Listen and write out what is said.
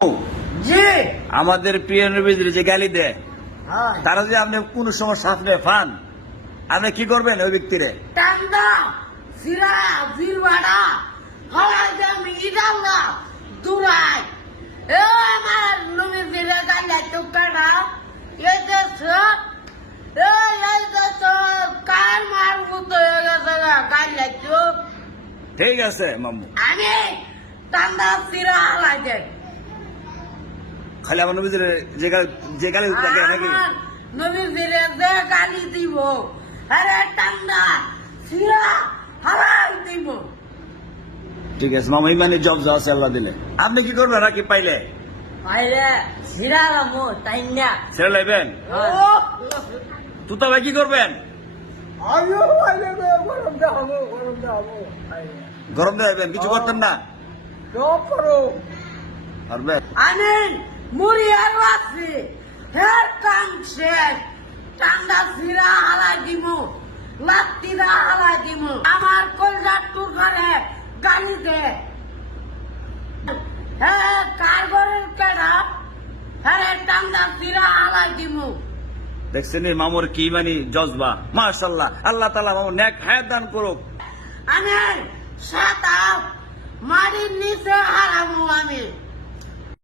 জি আমাদের প্রিয় নবীদের যে গালি দেয় হ্যাঁ তারা যদি আপনি কোন সময় সামনে পান আপনি কি করবেন ওই ব্যক্তিরে? টান্ডা সিরা জিরবাড়া হলাই আমি ইদাল্লা দুরাই এ আমার নবীর দিলে গাইলা চুকাটা এই দেশ এই দেশ কার মার মতো হয়ে গেছে গাইলা চুপ ঠিক আছে মামু, আমি টান্ডা সিরা হালাই দেয় খালি আমার নবীদের যে গালি থাকে নাকি? আমার নবীর দিলে যে গালি দিব আরে টান্ডা সিরা হালাই দিব ঠিক আছে মামু, ইমানে জব যা আছে আল্লাহ দিলে। আপনি কি করবেন নাকি পাইলে পাইলে সিরা রামো তাই না ছেড়ে লাইবেন? তুতা ভাই কি করবেন? গরম দেবেন, কিছু করতেন না পারবেন? আমি মুড়ি আর আছি হের কাম শেষ টান্ডা সিরা হালাই দিব লাত্তিরা হালাই দিব আমার কলজার টুকারে গালি দে হ্যাঁ কারগরের কেডা হ্যাঁ টান্ডা সিরা হালাই দিব দেখছেন এই মামুর কি মানে জজবা, মাশাআল্লাহ। আল্লাহ তাআলা মামুর নেক হায়াত দান করুক। আমি সাত মাটির নিচে হারাবো আমি